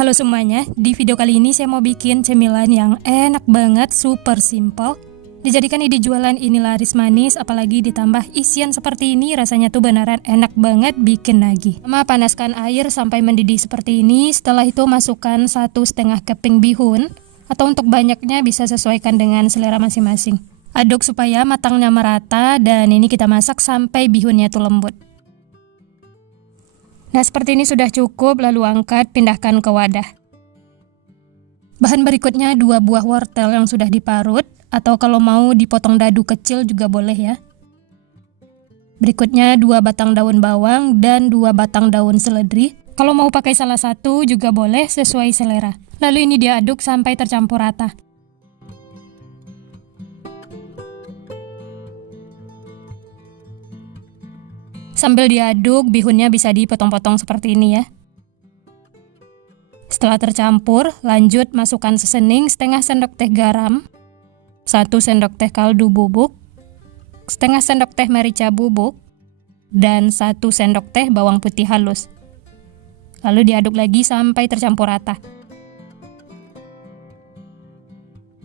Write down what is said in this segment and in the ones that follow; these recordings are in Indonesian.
Halo semuanya, di video kali ini saya mau bikin cemilan yang enak banget, super simple. Dijadikan ide jualan ini laris manis, apalagi ditambah isian seperti ini, rasanya tuh beneran enak banget bikin nagih. Pertama, panaskan air sampai mendidih seperti ini, setelah itu masukkan 1,5 keping bihun, atau untuk banyaknya bisa sesuaikan dengan selera masing-masing. Aduk supaya matangnya merata, dan ini kita masak sampai bihunnya tuh lembut. Nah, seperti ini sudah cukup, lalu angkat, pindahkan ke wadah. Bahan berikutnya 2 buah wortel yang sudah diparut, atau kalau mau dipotong dadu kecil juga boleh ya. Berikutnya 2 batang daun bawang dan 2 batang daun seledri. Kalau mau pakai salah satu juga boleh, sesuai selera. Lalu ini diaduk sampai tercampur rata. Sambil diaduk, bihunnya bisa dipotong-potong seperti ini ya. Setelah tercampur, lanjut masukkan sesening setengah sendok teh garam, 1 sendok teh kaldu bubuk, setengah sendok teh merica bubuk, dan 1 sendok teh bawang putih halus. Lalu diaduk lagi sampai tercampur rata.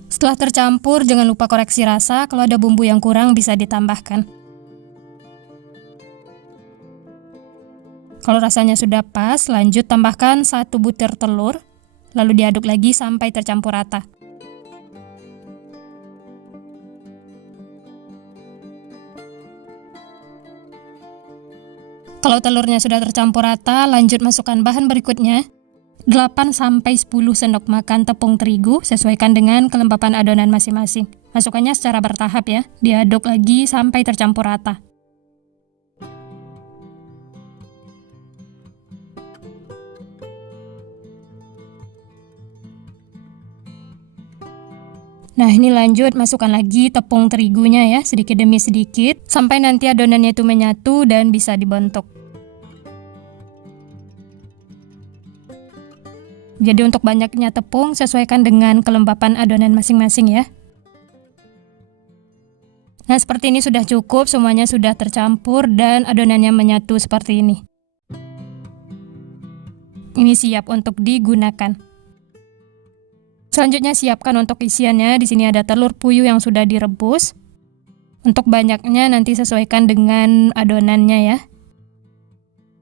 Setelah tercampur, jangan lupa koreksi rasa, kalau ada bumbu yang kurang bisa ditambahkan. Kalau rasanya sudah pas, lanjut tambahkan 1 butir telur, lalu diaduk lagi sampai tercampur rata. Kalau telurnya sudah tercampur rata, lanjut masukkan bahan berikutnya, 8-10 sendok makan tepung terigu, sesuaikan dengan kelembapan adonan masing-masing. Masukkannya secara bertahap ya, diaduk lagi sampai tercampur rata. Nah, ini lanjut masukkan lagi tepung terigunya ya, sedikit demi sedikit, sampai nanti adonannya itu menyatu dan bisa dibentuk. Jadi untuk banyaknya tepung, sesuaikan dengan kelembapan adonan masing-masing ya. Nah, seperti ini sudah cukup, semuanya sudah tercampur dan adonannya menyatu seperti ini. Ini siap untuk digunakan. Selanjutnya siapkan untuk isiannya. Di sini ada telur puyuh yang sudah direbus. Untuk banyaknya nanti sesuaikan dengan adonannya ya.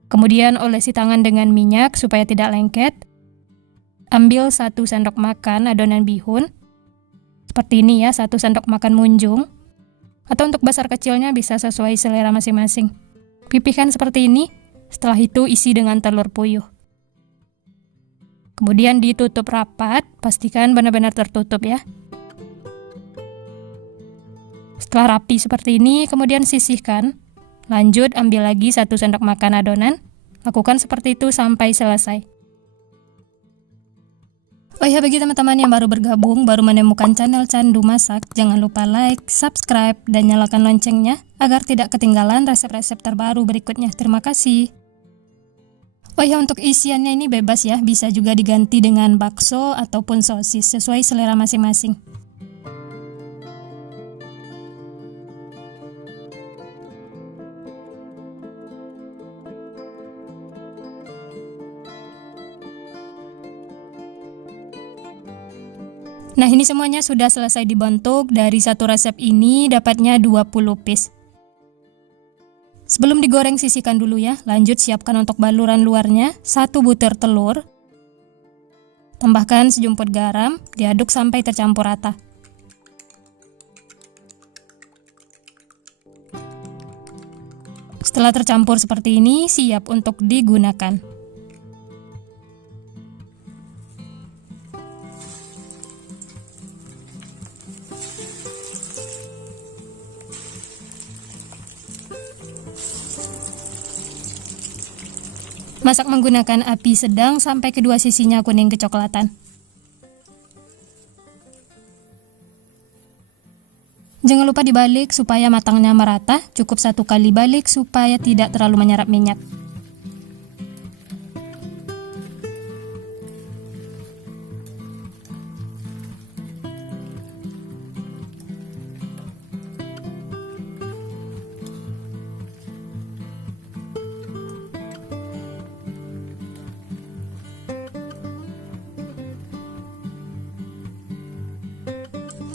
Kemudian olesi tangan dengan minyak supaya tidak lengket. Ambil 1 sendok makan adonan bihun. Seperti ini ya, 1 sendok makan munjung. Atau untuk besar kecilnya bisa sesuai selera masing-masing. Pipihkan seperti ini. Setelah itu isi dengan telur puyuh. Kemudian ditutup rapat, pastikan benar-benar tertutup ya. Setelah rapi seperti ini, kemudian sisihkan. Lanjut ambil lagi 1 sendok makan adonan. Lakukan seperti itu sampai selesai. Oh ya, bagi teman-teman yang baru bergabung, baru menemukan channel Candu Masak, jangan lupa like, subscribe, dan nyalakan loncengnya agar tidak ketinggalan resep-resep terbaru berikutnya. Terima kasih. Oh ya, untuk isiannya ini bebas ya, bisa juga diganti dengan bakso ataupun sosis, sesuai selera masing-masing. Nah, ini semuanya sudah selesai dibentuk. Dari satu resep ini dapatnya 20 piece. Sebelum digoreng, sisihkan dulu ya. Lanjut siapkan untuk baluran luarnya 1 butir telur. Tambahkan sejumput garam, diaduk sampai tercampur rata. Setelah tercampur seperti ini, siap untuk digunakan. Masak menggunakan api sedang sampai kedua sisinya kuning kecoklatan. Jangan lupa dibalik supaya matangnya merata, cukup 1 kali balik supaya tidak terlalu menyerap minyak.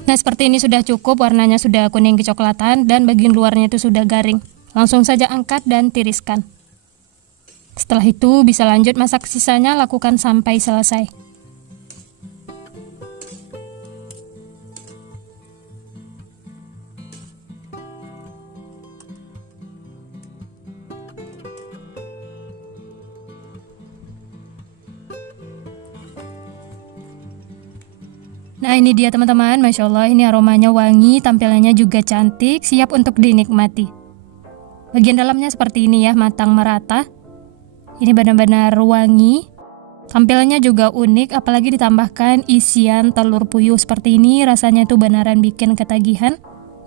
Nah, seperti ini sudah cukup, warnanya sudah kuning kecoklatan dan bagian luarnya itu sudah garing. Langsung saja angkat dan tiriskan. Setelah itu bisa lanjut masak sisanya, lakukan sampai selesai. Nah, ini dia teman-teman, Masya Allah, ini aromanya wangi, tampilannya juga cantik, siap untuk dinikmati. Bagian dalamnya seperti ini ya, matang merata. Ini benar-benar wangi, tampilannya juga unik, apalagi ditambahkan isian telur puyuh seperti ini, rasanya itu beneran bikin ketagihan.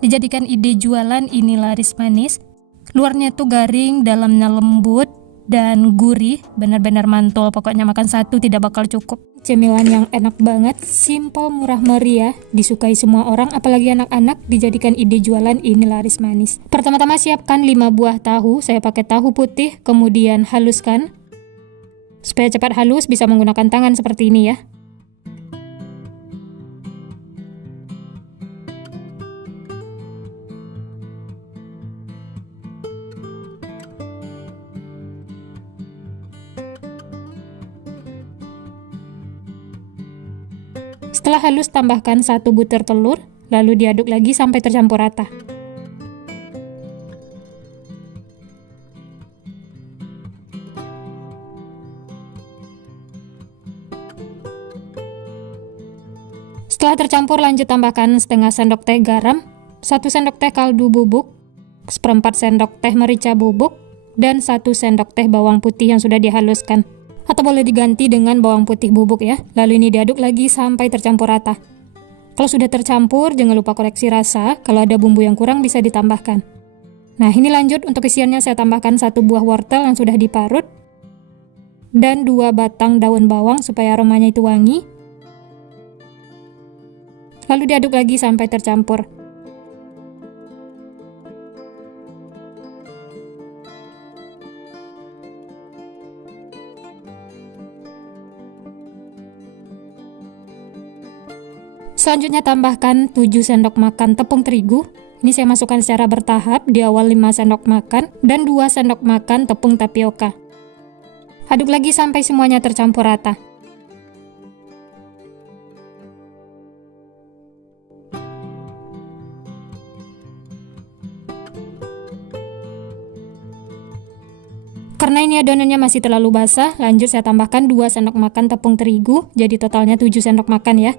Dijadikan ide jualan, ini laris manis. Luarnya tuh garing, dalamnya lembut dan gurih, benar-benar mantul, pokoknya makan satu tidak bakal cukup. Cemilan yang enak banget, simple, murah meriah, disukai semua orang, apalagi anak-anak, dijadikan ide jualan, ini laris manis. Pertama-tama siapkan 5 buah tahu, saya pakai tahu putih, kemudian haluskan. Supaya cepat halus bisa menggunakan tangan seperti ini ya. Setelah halus, tambahkan 1 butir telur, lalu diaduk lagi sampai tercampur rata. Setelah tercampur, lanjut tambahkan setengah sendok teh garam, 1 sendok teh kaldu bubuk, 1/4 sendok teh merica bubuk, dan 1 sendok teh bawang putih yang sudah dihaluskan. Atau boleh diganti dengan bawang putih bubuk ya. Lalu ini diaduk lagi sampai tercampur rata. Kalau sudah tercampur, jangan lupa koreksi rasa. Kalau ada bumbu yang kurang bisa ditambahkan. Nah, ini lanjut untuk isiannya, saya tambahkan 1 buah wortel yang sudah diparut dan 2 batang daun bawang supaya aromanya itu wangi. Lalu diaduk lagi sampai tercampur. Selanjutnya tambahkan 7 sendok makan tepung terigu. Ini saya masukkan secara bertahap, di awal 5 sendok makan dan 2 sendok makan tepung tapioka. Aduk lagi sampai semuanya tercampur rata. Karena ini adonannya masih terlalu basah, lanjut saya tambahkan 2 sendok makan tepung terigu, jadi totalnya 7 sendok makan ya.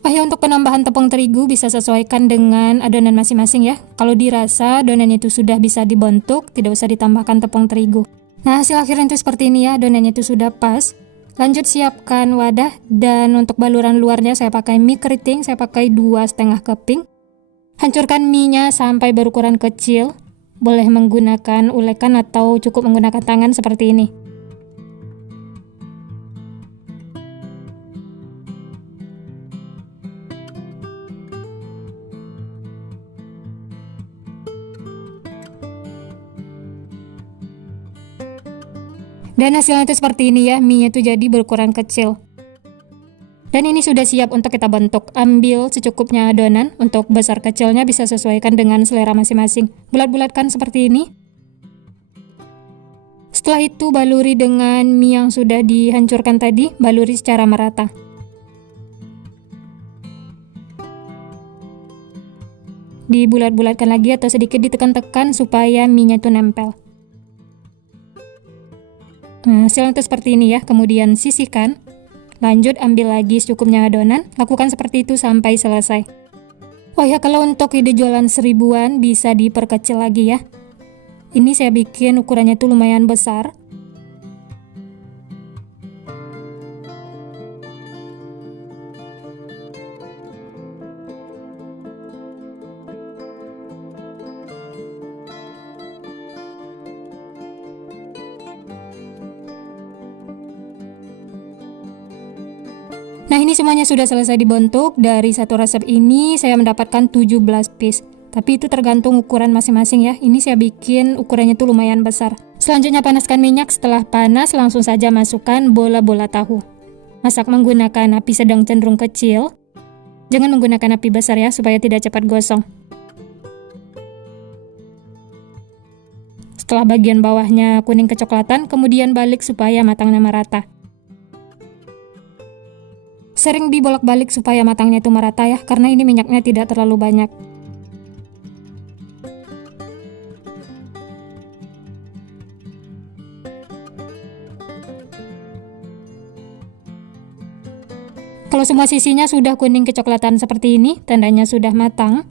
Oh ya, untuk penambahan tepung terigu bisa sesuaikan dengan adonan masing-masing ya. Kalau dirasa adonannya itu sudah bisa dibentuk, tidak usah ditambahkan tepung terigu. Nah, hasil akhirnya itu seperti ini ya, adonannya itu sudah pas. Lanjut siapkan wadah, dan untuk baluran luarnya saya pakai mie keriting, saya pakai 2,5 keping. Hancurkan mie-nya sampai berukuran kecil. Boleh menggunakan ulekan atau cukup menggunakan tangan seperti ini. Dan hasilnya itu seperti ini ya, mie-nya itu jadi berukuran kecil. Dan ini sudah siap untuk kita bentuk. Ambil secukupnya adonan, untuk besar kecilnya bisa sesuaikan dengan selera masing-masing. Bulat-bulatkan seperti ini. Setelah itu baluri dengan mie yang sudah dihancurkan tadi, baluri secara merata. Dibulat-bulatkan lagi atau sedikit ditekan-tekan supaya mie-nya itu nempel. Nah, hasilnya itu seperti ini ya, kemudian sisihkan. Lanjut ambil lagi secukupnya adonan, lakukan seperti itu sampai selesai. Oh ya, kalau untuk ide jualan 1000-an bisa diperkecil lagi ya. Ini saya bikin ukurannya itu lumayan besar. Nah, ini semuanya sudah selesai dibentuk. Dari satu resep ini saya mendapatkan 17 piece. Tapi itu tergantung ukuran masing-masing ya. Ini saya bikin ukurannya itu lumayan besar. Selanjutnya panaskan minyak. Setelah panas langsung saja masukkan bola-bola tahu. Masak menggunakan api sedang cenderung kecil. Jangan menggunakan api besar ya, supaya tidak cepat gosong. Setelah bagian bawahnya kuning kecoklatan, kemudian balik supaya matangnya merata. Sering dibolak-balik supaya matangnya itu merata ya, karena ini minyaknya tidak terlalu banyak. Kalau semua sisinya sudah kuning kecoklatan seperti ini, tandanya sudah matang.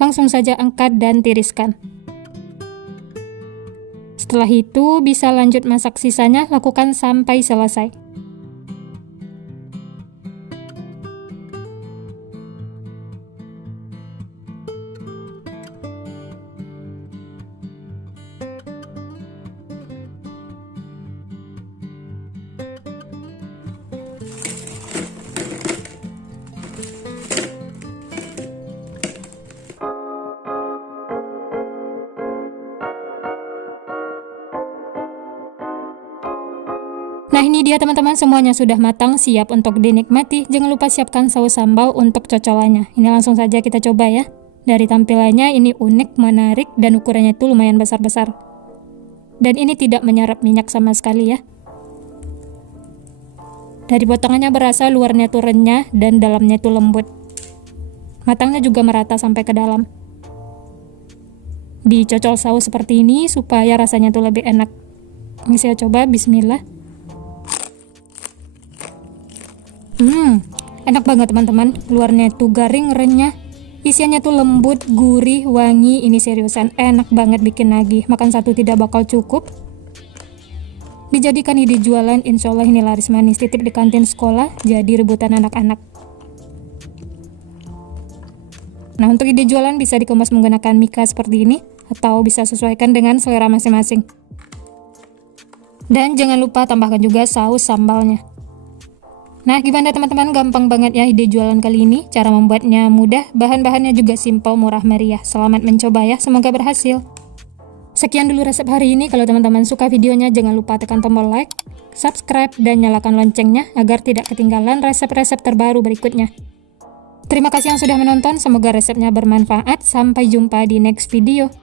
Langsung saja angkat dan tiriskan. Setelah itu, bisa lanjut masak sisanya, lakukan sampai selesai. Nah ini dia teman-teman, semuanya sudah matang, siap untuk dinikmati. Jangan lupa siapkan saus sambal untuk cocolannya. Ini langsung saja kita coba ya. Dari tampilannya ini unik, menarik, dan ukurannya itu lumayan besar-besar. Dan ini tidak menyerap minyak sama sekali ya. Dari potongannya berasa luarnya itu renyah dan dalamnya itu lembut. Matangnya juga merata sampai ke dalam. Dicocol saus seperti ini supaya rasanya itu lebih enak. Ini saya coba, bismillah. Enak banget teman-teman. Luarnya itu garing, renyah. Isiannya tuh lembut, gurih, wangi. Ini seriusan enak banget bikin nagih. Makan satu tidak bakal cukup. Dijadikan ide jualan, insya Allah ini laris manis. Titip di kantin sekolah, jadi rebutan anak-anak. Nah untuk ide jualan bisa dikemas menggunakan mika seperti ini, atau bisa sesuaikan dengan selera masing-masing. Dan jangan lupa tambahkan juga saus sambalnya. Nah gimana teman-teman, gampang banget ya ide jualan kali ini. Cara membuatnya mudah, bahan-bahannya juga simpel, murah meriah. Selamat mencoba ya, semoga berhasil. Sekian dulu resep hari ini. Kalau teman-teman suka videonya, jangan lupa tekan tombol like, subscribe, dan nyalakan loncengnya agar tidak ketinggalan resep-resep terbaru berikutnya. Terima kasih yang sudah menonton, semoga resepnya bermanfaat. Sampai jumpa di next video.